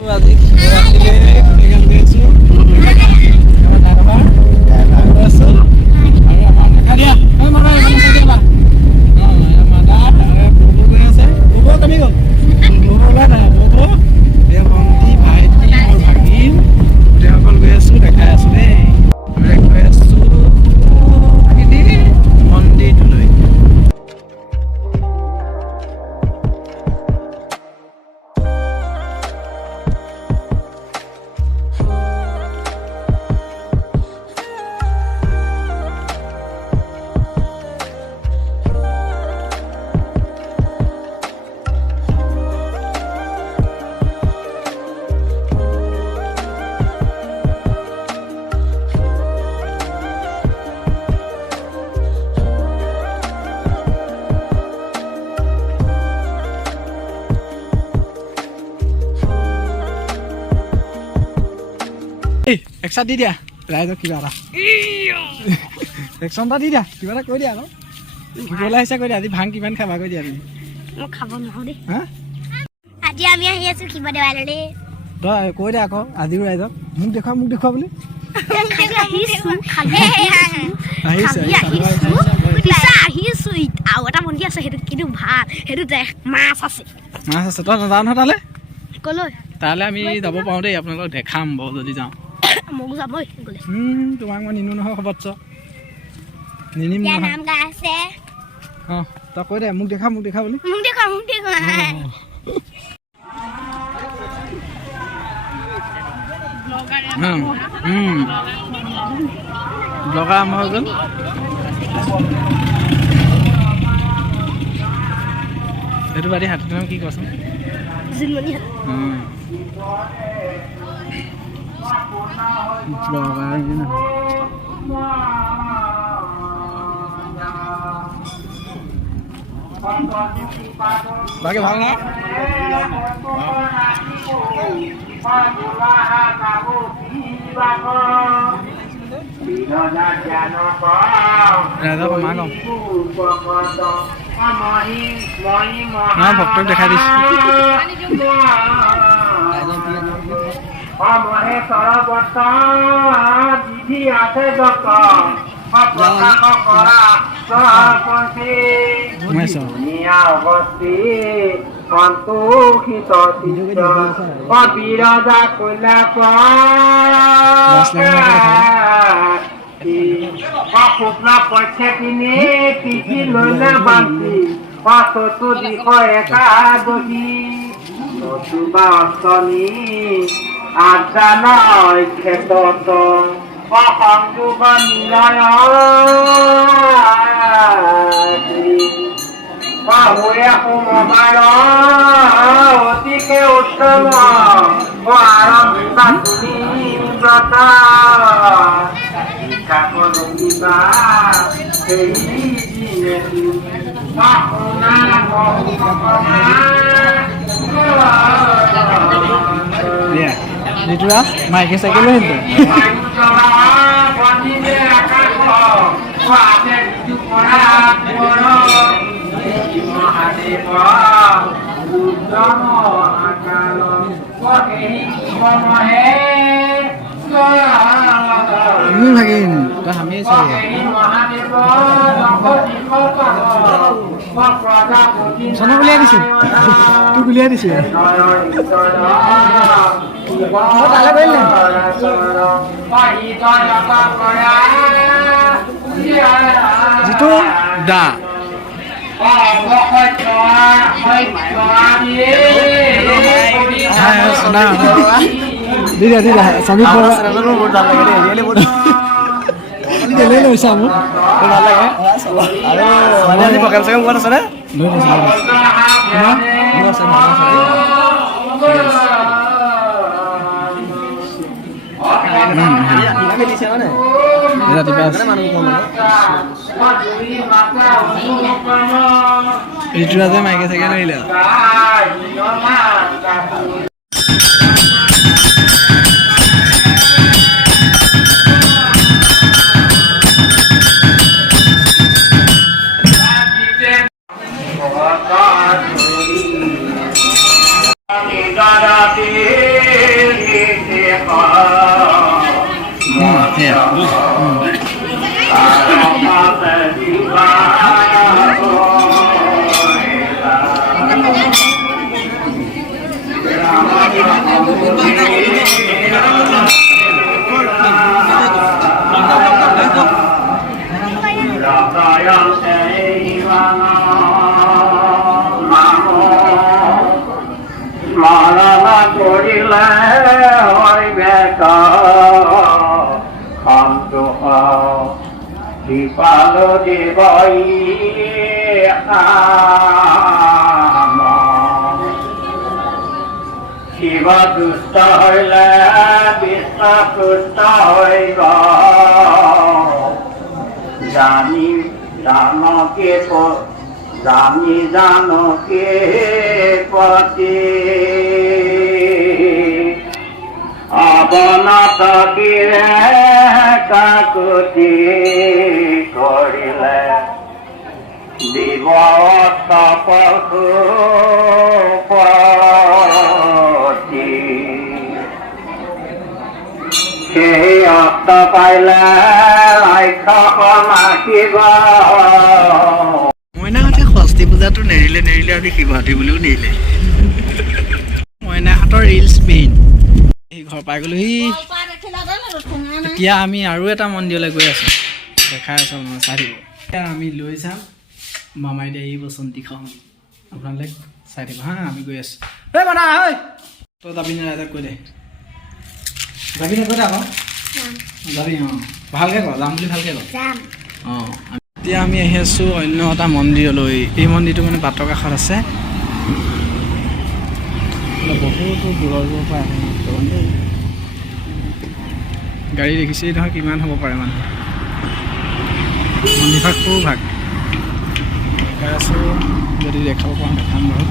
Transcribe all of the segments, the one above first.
আজি ৰাতিলে গান গাই আছো আমাৰ ডাঙৰ আছো আৰু আমাৰ দেখা দিয়া মামা এইফালে চাই দিয়া আমাৰ দা ববু গৈ আছে ববু তুমি গ'ল ববু ওলাই নাই ববু এই ভণ্টি ভাইটি মোৰ ভাগিন গোটেইসকল গৈ আছো দেখাই আছো দেই আমি গৈ আছো মন্দিৰটোলৈ একশা দি দিয়া ৰাইজক কিবা এটা একশনটা দি দিয়া কিবা এটা কৈ দিয়া আকৌ শিকিবলৈ আহিছা কৈ দিয়া আজি ভাং কিমান খাবা কৈ দিয়া তুমি মই খাব নোৱাৰো দেই হা আজি আমি আহি আছো কিবা দেৱাললৈ তই কৈ দিয়া আকৌ আজিও ৰাইজক মোক দেখুৱা বুলি আহিছো আৰু এটা মন্দিৰ আছে সেইটো কিন্তু ভাল সেইটো মাছ আছে তই নাযাওঁ নহয় তালৈ কলৈ তালৈ আমি যাব পাৰোঁ দেই আপোনালোকক দেখাম বাৰু যদি যাওঁ মোক যাবই গ'লে তোমাক মই নিনো নহয় খবৰছ নিনিম নহয় নাম গাই আছে অঁ তই কৈ দে মোক দেখা বুলি ব্লগাৰ আৰম্ভ হৈ গ'ল সেইটো বাদে হাতীৰ নাম কি কোৱাচোন বাকী ভাল না ৰাজা মা কম ভক্তক দেখাই দিছো সন্তোষিত বিৰজা কইলা শুক্লা পক্ষে তিনি তিথি লৈলে বান্ধি চতুৰ্দিশ একাদশী নতুবা অষ্টমী আজানয় ক্ষেত্ৰত অসংযোগ নিলয় সোমবাৰ অতিকে উত্তম আৰম্ভিবা তুমি ব্ৰত কৰিবা সেই ঋতুৰাজ মাইকে চাইকেল লৈ আহিলে ভাগিন তই হামি চনক উলিয়াই দিছো তোক উলিয়াই দিছো তালৈ কৰিলে যিটো দা দিদা স্বামী লৈ লৈছা মোক ভাল লাগে আৰু আজি প্ৰগ্ৰাম চগ্ৰাম ক'ত আছে নে ঋতুৰাজে মাইকে চাইকে নোৱাৰিলে Radhe Palo de Bahia Shiva Dusta Hoila Vishna Dusta Hoiga Jani Jano Ke Po Jani Jano Ke Pati Abanata Kire Kakuti Korile Divata Pakupati Sheyata Paila Aika Pamakiba মইনাহঁতে ষষ্ঠী পূজাটো নেৰিলে আমি শিৱৰাত্ৰি বুলিও নেৰিলে মইনাহঁতৰ ৰিলছ মেইন এই ঘৰ পাই গ'লোহি এতিয়া আমি আৰু এটা মন্দিৰলৈ গৈ আছোঁ দেখাই আছোঁ মই চাই দিব এতিয়া আমি লৈ যাম মামাই দিয়ে এই বসন্তীখন আপোনালোকে চাই দিব হা আমি গৈ আছোঁ এই মানা ঐ তই যাবি নে ৰাইজক কৈ দে যাবি নে কৈ দে আকৌ যাবি অঁ ভালকৈ ক যাম বুলি ভালকৈ ক অঁ এতিয়া আমি আহি আছোঁ অন্য এটা মন্দিৰলৈ এই মন্দিৰটো মানে বাটৰ কাষত আছে বহুতো দূৰৰ পৰা আহে গাড়ী দেখিছেই নহয় কিমান হ'ব পাৰে মানুহ মন্দিৰভাগ সৰু ভাগ দেখাই আছোঁ যদি দেখাব পাৰোঁ দেখাম বাৰু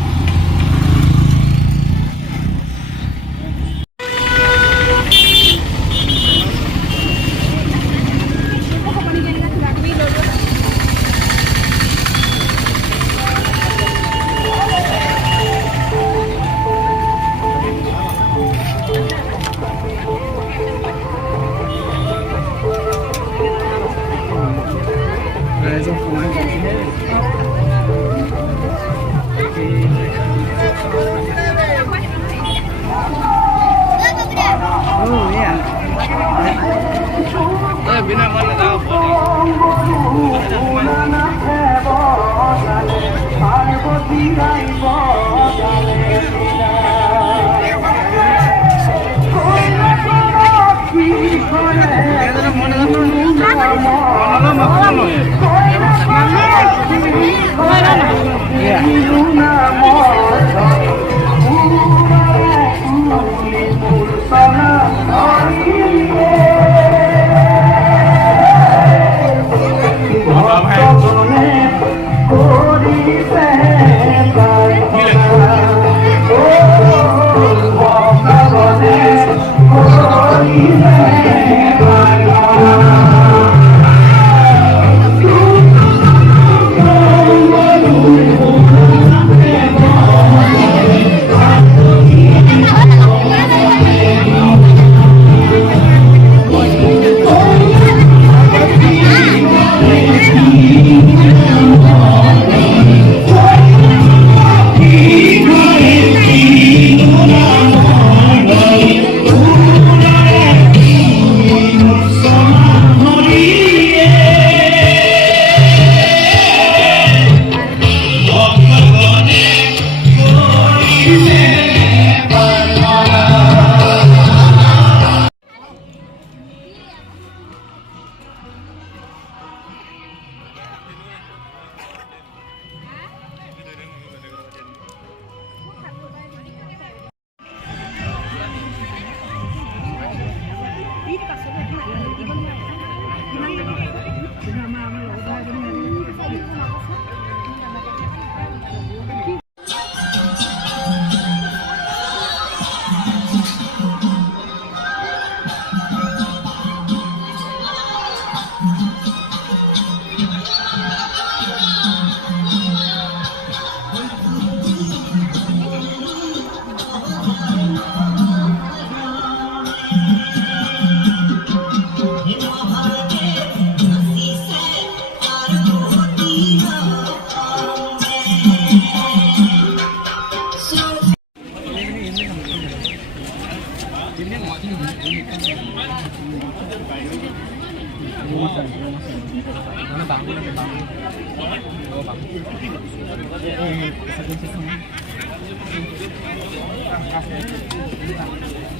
Mana bang? Bang. Oh bang. Satu.